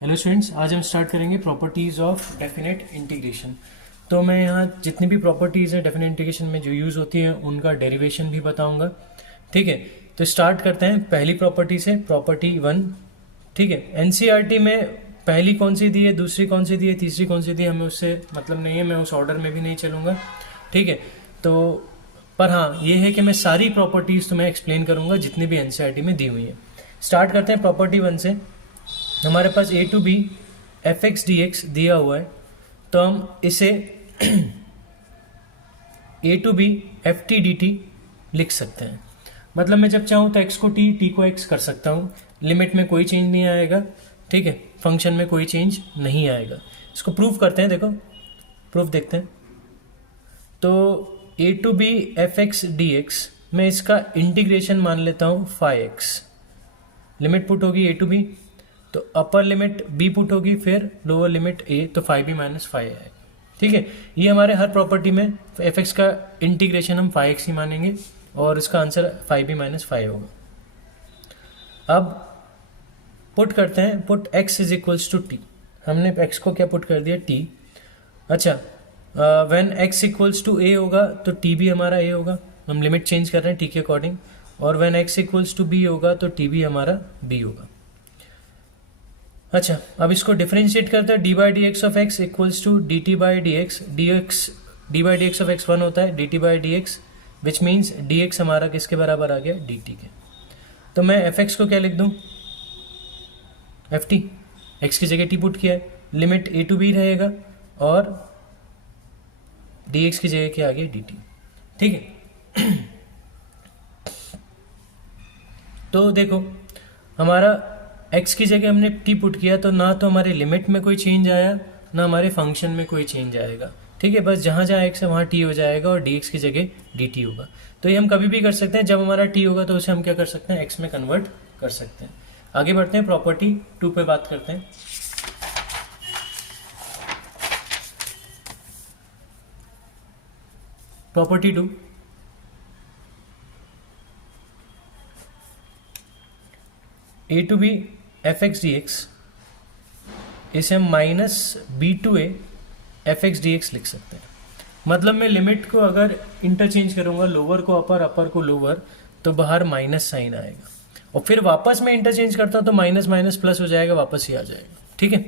Hello students, आज हम start करेंगे प्रॉपर्टीज़ ऑफ डेफिनेट इंटीग्रेशन। तो मैं यहाँ जितनी भी प्रॉपर्टीज़ हैं डेफिनेट इंटीग्रेशन में जो यूज़ होती हैं उनका डेरिवेशन भी बताऊँगा। ठीक है, तो स्टार्ट करते हैं पहली प्रॉपर्टी से, प्रॉपर्टी 1। ठीक है, एनसीईआरटी में पहली कौन सी दी है, दूसरी कौन सी दी है, तीसरी कौन सी दी है, हमें उससे मतलब नहीं है, मैं उस ऑर्डर में भी नहीं चलूँगा। ठीक है, तो पर हाँ ये है कि मैं सारी प्रॉपर्टीज़ तुम्हें एक्सप्लेन करूँगा जितनी भी एनसीईआरटी में दी हुई हैं। स्टार्ट करते हैं प्रॉपर्टी 1 से। हमारे पास a to B F x D x दिया हुआ है, तो हम इसे a to B f t d t लिख सकते हैं। मतलब मैं जब चाहूँ तो एक्स को टी, टी को एक्स कर सकता हूँ। लिमिट में कोई चेंज नहीं आएगा। ठीक है, फंक्शन में कोई चेंज नहीं आएगा। इसको प्रूव करते हैं, देखो प्रूफ देखते हैं। तो a to B F x D x मैं इसका इंटीग्रेशन मान लेता हूँ फाइव एक्स। लिमिट पुट होगी ए टू बी, तो अपर लिमिट b पुट होगी, फिर लोअर लिमिट a, तो 5b माइनस 5 आएगा। ठीक है, ये हमारे हर प्रॉपर्टी में f(x) का इंटीग्रेशन हम 5x ही मानेंगे और इसका आंसर 5b माइनस 5 होगा। अब पुट करते हैं, put x is equals to T. हमने x को क्या पुट कर दिया, t। अच्छा, when x equals to a होगा तो t भी हमारा a होगा। हम लिमिट चेंज कर रहे हैं t के अकॉर्डिंग। और when x equals to b होगा तो t भी हमारा b होगा। अच्छा, अब इसको डिफरेंशिएट करते हैं। D by D x of X equals to D T by D X. D by D x of X 1 होता है, D T by D X, which means D x हमारा किसके बराबर आ गया, डी टी के। तो मैं एफ एक्स को क्या लिख दूँ, एफ टी। एक्स की जगह टी पुट किया है, लिमिट ए टू बी रहेगा और डी एक्स की जगह क्या आ गया, डी टी। ठीक है, तो देखो हमारा x की जगह हमने t पुट किया, तो ना तो हमारे लिमिट में कोई चेंज आया, ना हमारे फंक्शन में कोई चेंज आएगा। ठीक है, बस जहाँ जहाँ x है वहाँ t हो जाएगा और dx की जगह dt होगा। तो ये हम कभी भी कर सकते हैं, जब हमारा t होगा तो उसे हम क्या कर सकते हैं, x में कन्वर्ट कर सकते हैं। आगे बढ़ते हैं, प्रॉपर्टी 2 पे बात करते हैं। Property 2, A to B F x D X, इसे हम minus B to A F x D x लिख सकते हैं। मतलब मैं लिमिट को अगर इंटरचेंज करूंगा, लोअर को अपर, अपर को लोअर, तो बाहर माइनस साइन आएगा। और फिर वापस मैं इंटरचेंज करता हूँ तो माइनस माइनस प्लस हो जाएगा, वापस ही आ जाएगा। ठीक है,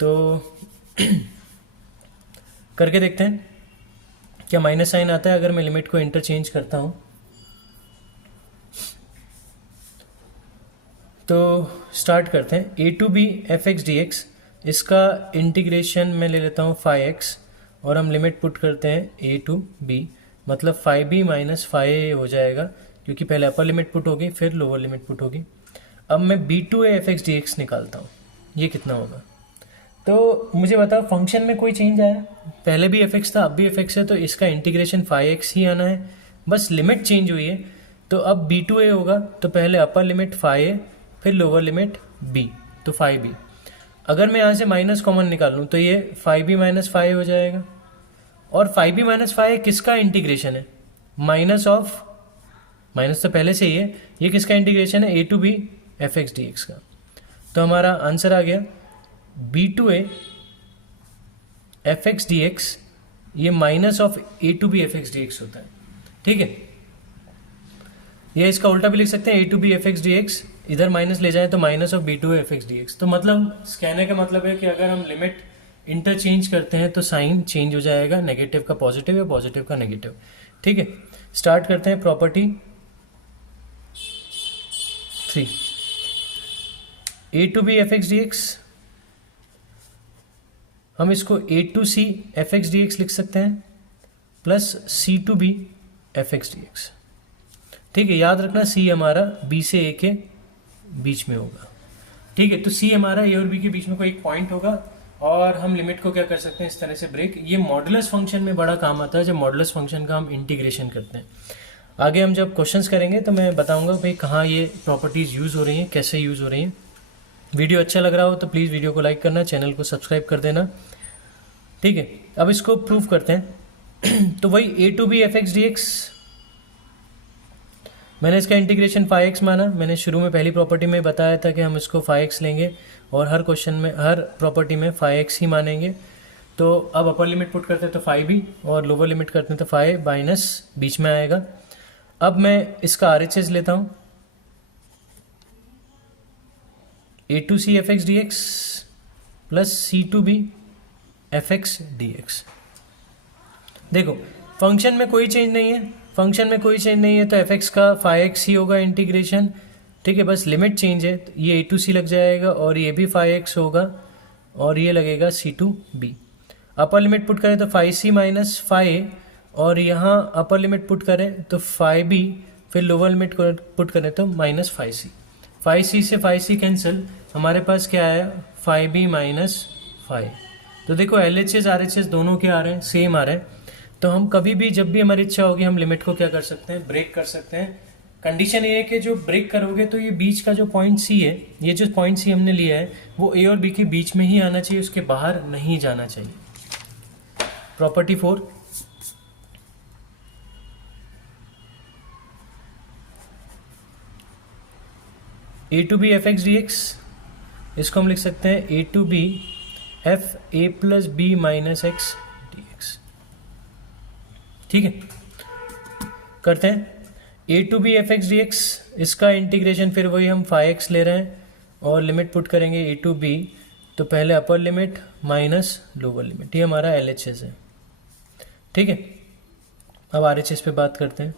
तो करके देखते हैं क्या माइनस साइन आता है अगर मैं लिमिट को इंटरचेंज करता हूँ। तो स्टार्ट करते हैं, a to B F x D x, इसका इंटीग्रेशन मैं ले लेता हूँ 5x और हम लिमिट पुट करते हैं ए टू बी, मतलब 5b माइनस 5a हो जाएगा, क्योंकि पहले अपर लिमिट पुट होगी फिर लोअर लिमिट पुट होगी। अब मैं B to A F x D X निकालता हूँ, ये कितना होगा। तो मुझे बताओ फंक्शन में कोई चेंज आया, पहले भी एफ एक्स था अब भी एफ एक्स है, तो इसका इंटीग्रेशन 5x ही आना है, बस लिमिट चेंज हुई है। तो अब बी टू ए होगा तो पहले अपर लिमिट 5a फिर लोअर लिमिट b, तो 5b। अगर मैं यहाँ से माइनस कॉमन निकालूँ तो ये 5b माइनस 5 हो जाएगा। और 5b माइनस 5 किसका इंटीग्रेशन है, माइनस ऑफ, माइनस तो पहले से ही है, ये किसका इंटीग्रेशन है, a to B F x D x का। तो हमारा आंसर आ गया b to A F x D x, ये minus of a to B F x D x होता है। ठीक है, ये इसका उल्टा भी लिख सकते हैं, a to B F x D x, इधर माइनस ले जाए तो minus of b to f x D x. तो मतलब कहने का मतलब है कि अगर हम लिमिट इंटरचेंज करते हैं तो साइन चेंज हो जाएगा, नेगेटिव का पॉजिटिव या पॉजिटिव का नेगेटिव। ठीक है, स्टार्ट करते हैं property 3, a to B F x D x, हम इसको a to c f x D x लिख सकते हैं plus c to B F x D x. ठीक है, याद रखना सी हमारा बी से ए के बीच में होगा। ठीक है, तो सी हमारा ए और बी के बीच में कोई एक पॉइंट होगा और हम लिमिट को क्या कर सकते हैं, इस तरह से ब्रेक। ये मॉडुलस फंक्शन में बड़ा काम आता है, जब मॉडुलस फंक्शन का हम इंटीग्रेशन करते हैं। आगे हम जब क्वेश्चंस करेंगे तो मैं बताऊंगा भाई कहाँ ये प्रॉपर्टीज़ यूज़ हो रही हैं, कैसे यूज़ हो रही हैं। वीडियो अच्छा लग रहा हो तो प्लीज़ वीडियो को लाइक करना, चैनल को सब्सक्राइब कर देना। ठीक है, अब इसको प्रूव करते हैं। तो वही A to B F x D X, मैंने इसका इंटीग्रेशन 5x माना। मैंने शुरू में पहली प्रॉपर्टी में बताया था कि हम इसको 5x लेंगे और हर क्वेश्चन में हर प्रॉपर्टी में 5x ही मानेंगे। तो अब अपर लिमिट पुट करते हैं तो 5b और लोअर लिमिट करते हैं तो 5 माइनस बीच में आएगा। अब मैं इसका RHS लेता हूँ, a2c fx dx plus c2b fx dx। देखो फंक्शन में कोई चेंज नहीं है, फंक्शन में कोई चेंज नहीं है तो fx का 5x ही होगा इंटीग्रेशन, ठीक है। बस लिमिट चेंज है तो ये a2c लग जाएगा और ये भी 5x होगा और ये लगेगा c2b। अपर लिमिट पुट करें तो 5c माइनस 5 और यहाँ अपर लिमिट पुट करें तो 5b, फिर लोअर लिमिट पुट करें तो माइनस 5c। 5c से 5c कैंसिल, हमारे पास क्या आया 5b माइनस 5। तो देखो LHS RHS दोनों क्या आ रहे हैं, सेम आ रहे हैं। तो हम कभी भी जब भी हमारी इच्छा होगी हम लिमिट को क्या कर सकते हैं, ब्रेक कर सकते हैं। कंडीशन ये है कि जो ब्रेक करोगे तो ये बीच का जो पॉइंट C है, ये जो पॉइंट C हमने लिया है वो A और B के बीच में ही आना चाहिए, उसके बाहर नहीं जाना चाहिए। प्रॉपर्टी 4, a2b fx dx, इसको हम लिख सकते हैं a2b f a plus b minus x dx। ठीक है, करते हैं a2b fx dx, इसका इंटीग्रेशन फिर वही हम 5x ले रहे हैं और लिमिट पुट करेंगे a2b, तो पहले upper limit minus lower limit, ये हमारा LHS है। ठीक है, अब RHS पे बात करते हैं।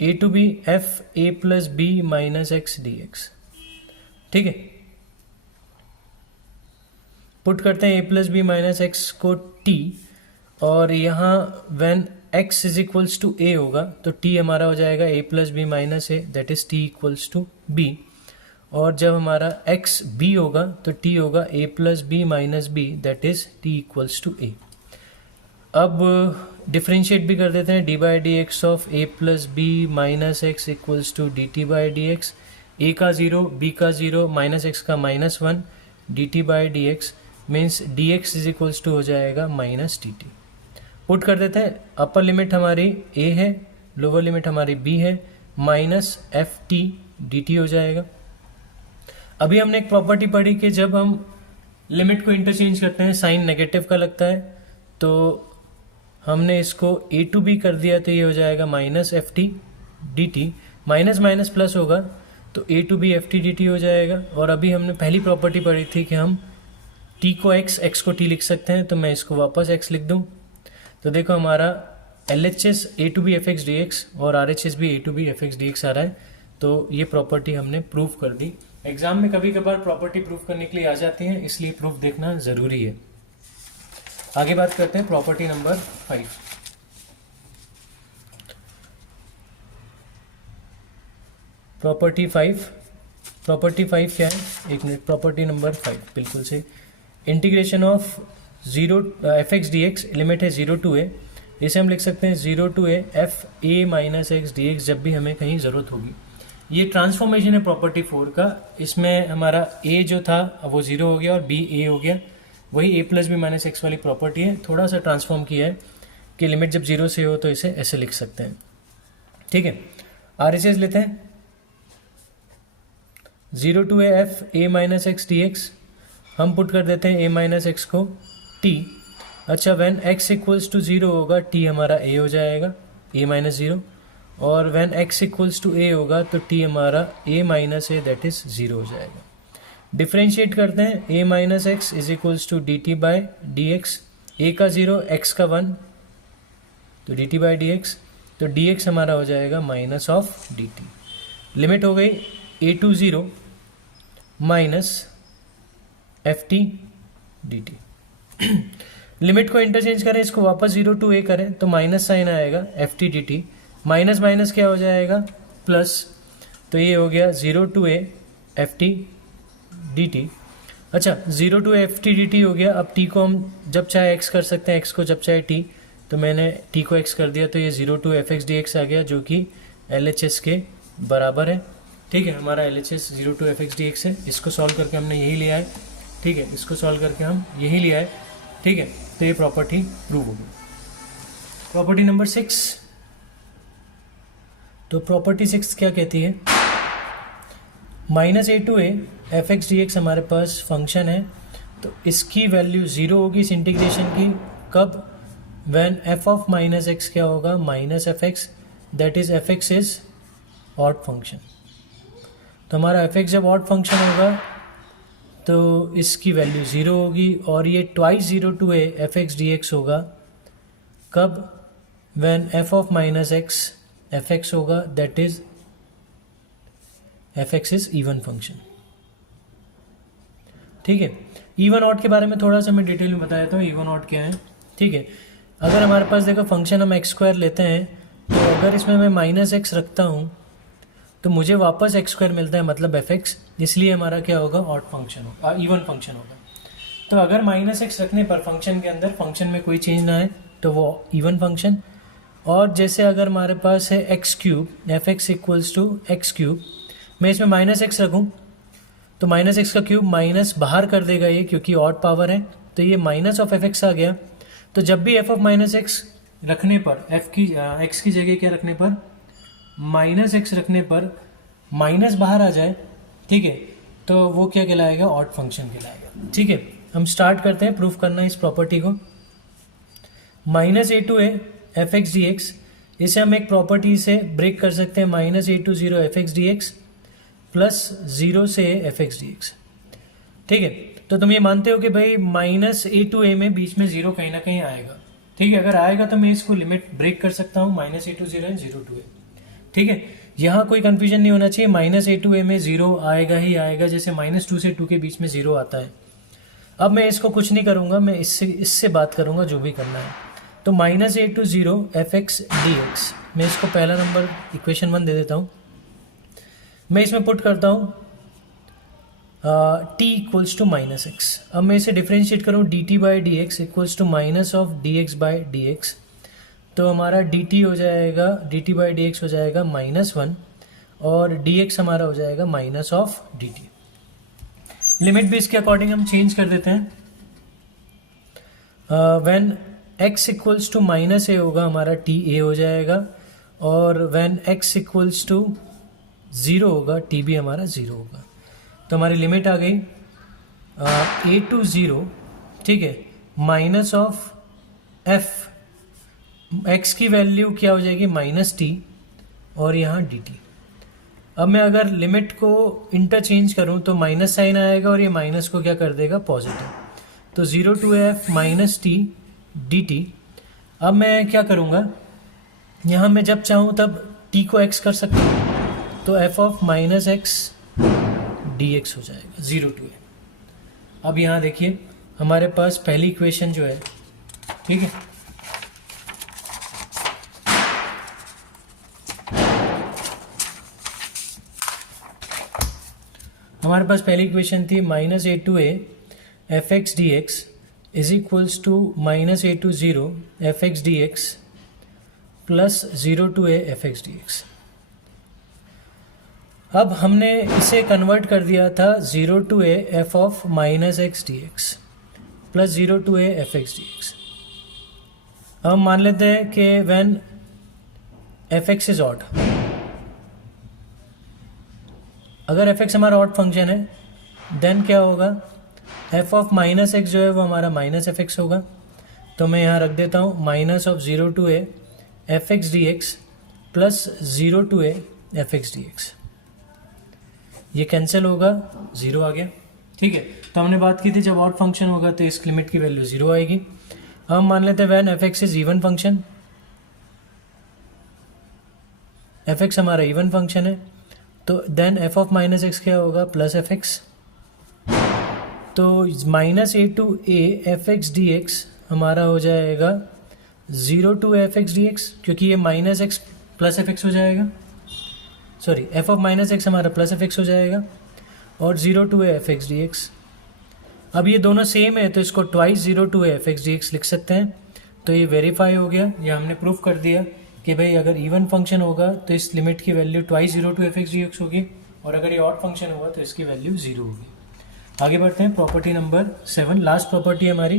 a2b f a plus b minus x dx। ठीक है, पुट करते हैं a plus B minus X को t और यहाँ when x is equals to a होगा तो t हमारा हो जाएगा a plus B minus A, that is t equals to b। और जब हमारा x b होगा तो t होगा a plus B minus b, that is t equals to a। अब डिफ्रेंशिएट भी कर देते हैं, D by D x of a plus B minus x equals to D T by D x. A का 0, b का 0, minus x का -1, d T by D x means D x is equals to हो जाएगा minus D T. Put कर देते हैं, upper limit हमारी ए है, लोअर लिमिट हमारी बी है, minus f t d t हो जाएगा। अभी हमने एक प्रॉपर्टी पढ़ी कि जब हम लिमिट को इंटरचेंज करते हैं साइन नेगेटिव का लगता है, तो हमने इसको ए टू बी कर दिया तो ये हो जाएगा minus f t d t, minus minus plus होगा तो a to B f t d t हो जाएगा। और अभी हमने पहली प्रॉपर्टी पढ़ी थी कि हम t को x, x को t लिख सकते हैं, तो मैं इसको वापस x लिख दूं। तो देखो हमारा LHS a to B F x D x और RHS भी a to B F x D x आ रहा है, तो ये प्रॉपर्टी हमने प्रूव कर दी। एग्जाम में कभी कभार प्रॉपर्टी प्रूव करने के लिए आ जाती हैं, इसलिए प्रूफ देखना ज़रूरी है। आगे बात करते हैं प्रॉपर्टी नंबर 5। प्रॉपर्टी 5 क्या है, एक मिनट, प्रॉपर्टी नंबर 5 बिल्कुल से। Integration of 0 F x D x, limit है 0 to a, इसे हम लिख सकते हैं 0 to a F A minus x D x, जब भी हमें कहीं ज़रूरत होगी। ये ट्रांसफॉर्मेशन है प्रॉपर्टी 4 का। इसमें हमारा a जो था वो 0 हो गया और b a हो गया, वही a plus B minus X वाली प्रॉपर्टी है, थोड़ा सा ट्रांसफॉर्म किया है कि लिमिट जब 0 से हो तो इसे ऐसे लिख सकते हैं। ठीक है, RHS लेते हैं 0 to a F A minus x D x, हम पुट कर देते हैं a माइनस एक्स को t। अच्छा, व्हेन x इक्वल्स टू 0 होगा t हमारा a हो जाएगा, a माइनस 0, और when x equals to a होगा तो t हमारा a minus A, that is 0 हो जाएगा। डिफ्रेंशिएट करते हैं, a minus x is equals to D T by D x, a का 0, x का 1, तो d T by D x, तो डी एक्स हमारा हो जाएगा minus of d t. Limit हो गई a to 0 minus f t d t. Limit को इंटरचेंज करें, इसको वापस 0 to a करें तो माइनस साइन आएगा, F t d t, minus minus क्या हो जाएगा प्लस, तो ये हो गया 0 to a F t d T. अच्छा, 0 to F t d t हो गया। अब t को हम जब चाहे x कर सकते हैं, x को जब चाहे t, तो मैंने t को x कर दिया तो ये 0 to f x D x आ गया, जो कि LHS के बराबर है। ठीक है, हमारा LHS 0 to f x D x है, इसको सॉल्व करके हमने यही लिया है। ठीक है, इसको सॉल्व करके हम यही लिया है। ठीक है, तो ये प्रॉपर्टी प्रूव होगी। प्रॉपर्टी नंबर 6, तो प्रॉपर्टी 6 क्या कहती है, -a f x D x हमारे पास फंक्शन है, तो इसकी वैल्यू 0 होगी इस इंटीग्रेशन की, कब, when f of minus x क्या होगा, minus f x, that is f x is odd function. तो हमारा एफ एक्स जब ऑड फंक्शन होगा तो इसकी वैल्यू 0 होगी, और ये twice 0 to A F x D x होगा, कब, when f of minus x f x होगा, that is f x is even function. ठीक है, इवन ऑड के बारे में थोड़ा सा मैं डिटेल में बताया था, इवन ऑड क्या है। ठीक है, अगर हमारे पास देखो फंक्शन हम एक्स स्क्वायर लेते हैं, तो अगर इसमें मैं माइनस एक्स रखता हूँ तो मुझे वापस एक्स स्क्वायर मिलता है, मतलब एफ एक्स, इसलिए हमारा क्या होगा, ऑड फंक्शन होगा, इवन फंक्शन होगा। तो अगर माइनस एक्स रखने पर फंक्शन के अंदर फंक्शन में कोई चेंज ना आए तो वो इवन फंक्शन। और जैसे अगर हमारे पास है X cube, F X equals to X cube, मैं इसमें माइनस एक्स रखूँ तो माइनस एक्स का क्यूब माइनस बाहर कर देगा ये, क्योंकि ऑड पावर है, तो ये माइनस ऑफ एफ एक्स आ गया। तो जब भी एफ ऑफ माइनस एक्स रखने पर, एक्स की जगह क्या रखने पर, माइनस एक्स रखने पर माइनस बाहर आ जाए, ठीक है, तो वो क्या कहलाएगा, ऑड फंक्शन कहलाएगा। ठीक है, हम स्टार्ट करते हैं प्रूफ करना इस प्रॉपर्टी को। -a f x D X, इसे हम एक प्रॉपर्टी से ब्रेक कर सकते हैं, -a f x D x plus 0 से एफ एक्स डी एक्स। ठीक है, तो तुम ये मानते हो कि भाई -a में बीच में 0 कहीं ना कहीं आएगा। ठीक है, अगर आएगा तो मैं इसको लिमिट ब्रेक कर सकता हूँ, -a एंड 0 to a। ठीक है, यहाँ कोई कंफ्यूजन नहीं होना चाहिए, -a में 0 आएगा ही आएगा, जैसे -2 से 2 के बीच में 0 आता है। अब मैं इसको कुछ नहीं करूँगा, मैं इससे बात करूँगा जो भी करना है। तो -a f x D x, मैं इसको पहला नंबर इक्वेशन 1 दे देता हूँ। मैं इसमें पुट करता हूँ t इक्वल्स टू -x। अब मैं इसे डिफ्रेंशिएट करूँ, dt by D X equals to minus of dx by D x, तो हमारा dt हो जाएगा, dt बाई डी एक्स हो जाएगा -1, और dx हमारा हो जाएगा माइनस ऑफ dt। लिमिट भी इसके अकॉर्डिंग हम चेंज कर देते हैं। When x equals to -a होगा हमारा ta हो जाएगा, और व्हेन x इक्वल्स टू 0 होगा t भी हमारा 0 होगा। तो हमारी लिमिट आ गई a टू 0, ठीक है, माइनस ऑफ f, x की वैल्यू क्या हो जाएगी, -t, और यहाँ dt। अब मैं अगर लिमिट को इंटरचेंज करूँ तो माइनस साइन आएगा, और ये माइनस को क्या कर देगा, पॉजिटिव। तो 0 to f -t dt। अब मैं क्या करूँगा, यहाँ मैं जब चाहूँ तब t को x कर सकता हूँ, तो f ऑफ -x dx हो जाएगा 0 to a। अब यहाँ देखिए हमारे पास पहली इक्वेशन जो है, ठीक है, हमारे पास पहली इक्वेशन थी -a f x D x is equals to -a f x D x plus 0 to a f x D x. अब हमने इसे कन्वर्ट कर दिया था 0 to a F of -x dx plus 0 to a f x D x. अब हम मान लेते हैं कि when F x is odd, अगर एफ एक्स हमारा ऑड फंक्शन है, देन क्या होगा, एफ ऑफ -x जो है वो हमारा -f x होगा। तो मैं यहाँ रख देता हूँ minus of 0 to a f x D x plus 0 to a f x D x. ये कैंसिल होगा, 0 आ गया। ठीक है, तो हमने बात की थी जब ऑड फंक्शन होगा तो इस लिमिट की वैल्यू 0 आएगी। अब हम मान लेते हैं when F x is even function, F x हमारा इवन फंक्शन है, तो देन एफ ऑफ -x क्या होगा, प्लस एफ एक्स। तो -a f x D x हमारा हो जाएगा 0 to f x D x, क्योंकि ये -x प्लस एफ एक्स हो जाएगा, सॉरी एफ ऑफ -x हमारा प्लस एफ एक्स हो जाएगा, और 0 to a f x D x. अब ये दोनों सेम है तो इसको twice 0 to a f x D x लिख सकते हैं। तो ये वेरीफाई हो गया, ये हमने प्रूफ कर दिया कि भाई अगर इवन फंक्शन होगा तो इस लिमिट की value twice 0 to f x D x होगी, और अगर ये ऑड फंक्शन होगा तो इसकी वैल्यू 0 होगी। आगे बढ़ते हैं, प्रॉपर्टी नंबर 7, लास्ट प्रॉपर्टी हमारी।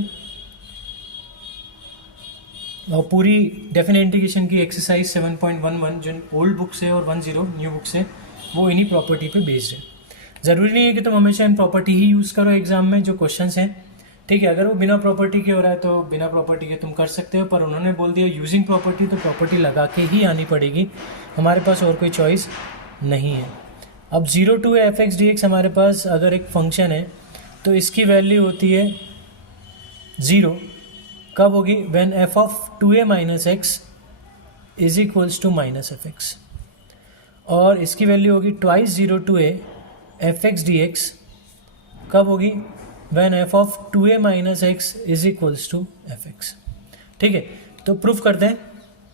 और पूरी डेफिनेट इंटीग्रेशन की एक्सरसाइज 7.11 जो ओल्ड बुक से और 10 न्यू बुक से, वो इन्हीं प्रॉपर्टी पे बेस्ड है। ज़रूरी नहीं है कि तुम हमेशा इन प्रॉपर्टी ही यूज़ करो एग्जाम में जो क्वेश्चंस हैं, ठीक है। अगर वो बिना प्रॉपर्टी के हो रहा है तो बिना प्रॉपर्टी के तुम कर सकते हो, पर उन्होंने बोल दिया यूजिंग प्रॉपर्टी, तो प्रॉपर्टी लगा के ही आनी पड़ेगी, हमारे पास और कोई चॉइस नहीं है। अब 0 to f(x) हमारे पास अगर एक फंक्शन है तो इसकी वैल्यू होती है 0। कब होगी? When f of 2a minus x is equals to minus f(x), और इसकी वैल्यू होगी twice 0 to a f(x) dx। कब होगी? When f of 2a minus x is equals to f(x). ठीक है, तो प्रूफ करते हैं,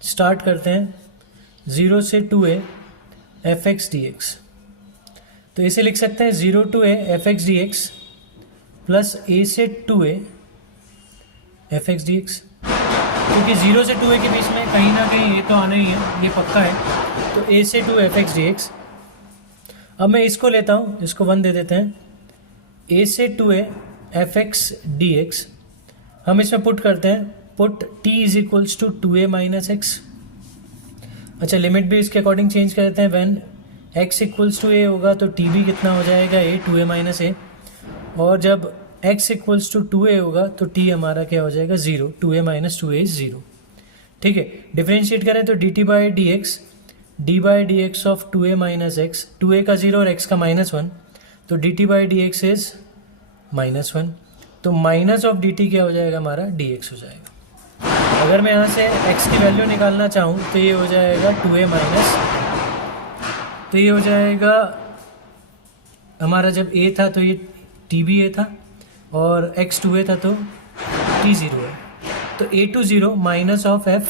स्टार्ट करते हैं 0 से 2a f(x) dx। तो इसे लिख सकते हैं 0 to a f(x) dx plus a से 2a f(x) dx, क्योंकि 0 से 2a के बीच में कहीं ना कहीं ये तो आना ही है, ये पक्का है। तो a से 2 f(x) dx। अब मैं इसको लेता हूँ, इसको 1 दे देते हैं, a से 2a f(x) dx। हम इसमें पुट करते हैं, put t is equals to 2a minus x. अच्छा, लिमिट भी इसके अकॉर्डिंग चेंज कर देते हैं। When x equals to a होगा तो t भी कितना हो जाएगा? a, 2a minus a। और जब x इक्वल्स टू 2a होगा तो t हमारा क्या हो जाएगा? 0। 2a minus 2a is 0। ठीक है, डिफ्रेंशिएट करें तो dt by D X, D by D x of 2a minus x, 2a का 0 और x का -1, तो dt by D x is -1। तो माइनस ऑफ dt क्या हो जाएगा? हमारा dx हो जाएगा। अगर मैं यहाँ से x की वैल्यू निकालना चाहूँ तो ये हो जाएगा 2a माइनस, तो ये हो जाएगा हमारा, जब a था तो ये t भी a था और x 2a था तो t 0 है। तो a to 0 minus of f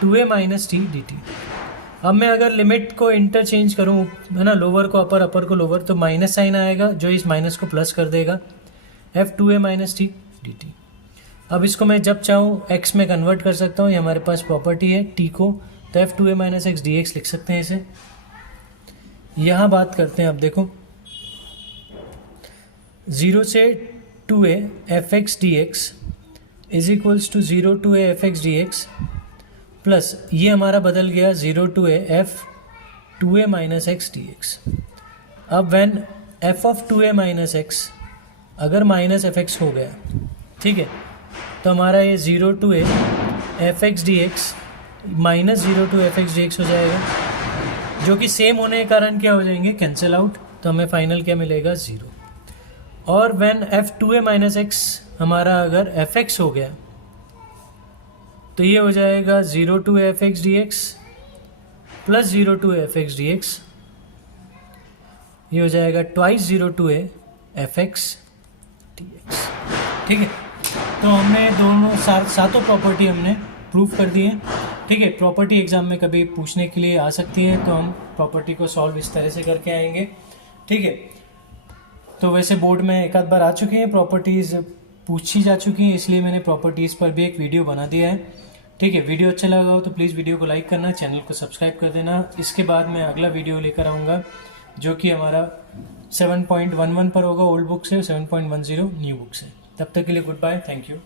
2a minus t dt। अब मैं अगर लिमिट को इंटरचेंज करूँ, है ना, लोअर को अपर, अपर को लोअर, तो माइनस साइन आएगा जो इस माइनस को प्लस कर देगा, f 2a minus t dt। अब इसको मैं जब चाहूँ x में कन्वर्ट कर सकता हूँ, ये हमारे पास प्रॉपर्टी है t को, तो f 2a minus x dx लिख सकते हैं इसे। यहाँ बात करते हैं, अब देखो 0 से 2a f(x) dx is equals to 0 to a f(x) dx plus ये हमारा बदल गया 0 to a f 2a minus x dx। अब when f of 2a minus x अगर माइनस f(x) हो गया, ठीक है, तो हमारा ये 0 to a f(x) dx minus 0 to f(x) dx हो जाएगा, जो कि सेम होने के कारण क्या हो जाएंगे? Cancel out. तो हमें फाइनल क्या मिलेगा? 0। और when f 2a minus x हमारा अगर f(x) हो गया तो ये हो जाएगा 0 to f(x) dx plus 0 to f(x) dx। ये हो जाएगा twice 0 to a f(x) dx। ठीक है, तो हमने दोनों सातों प्रॉपर्टी हमने प्रूफ कर दी है। ठीक है, प्रॉपर्टी एग्जाम में कभी पूछने के लिए आ सकती है, तो हम प्रॉपर्टी को सॉल्व इस तरह से करके आएंगे। ठीक है, तो वैसे बोर्ड में एक आध बार आ चुकी हैं, प्रॉपर्टीज़ पूछी जा चुकी हैं, इसलिए मैंने प्रॉपर्टीज़ पर भी एक वीडियो बना दिया है। ठीक है, वीडियो अच्छा लगा हो तो प्लीज़ वीडियो को लाइक करना, चैनल को सब्सक्राइब कर देना। इसके बाद मैं अगला वीडियो लेकर आऊँगा जो कि हमारा 7.11 पर होगा ओल्ड बुक से, 7.10 न्यू बुक से। तब तक के लिए गुड बाय, थैंक यू।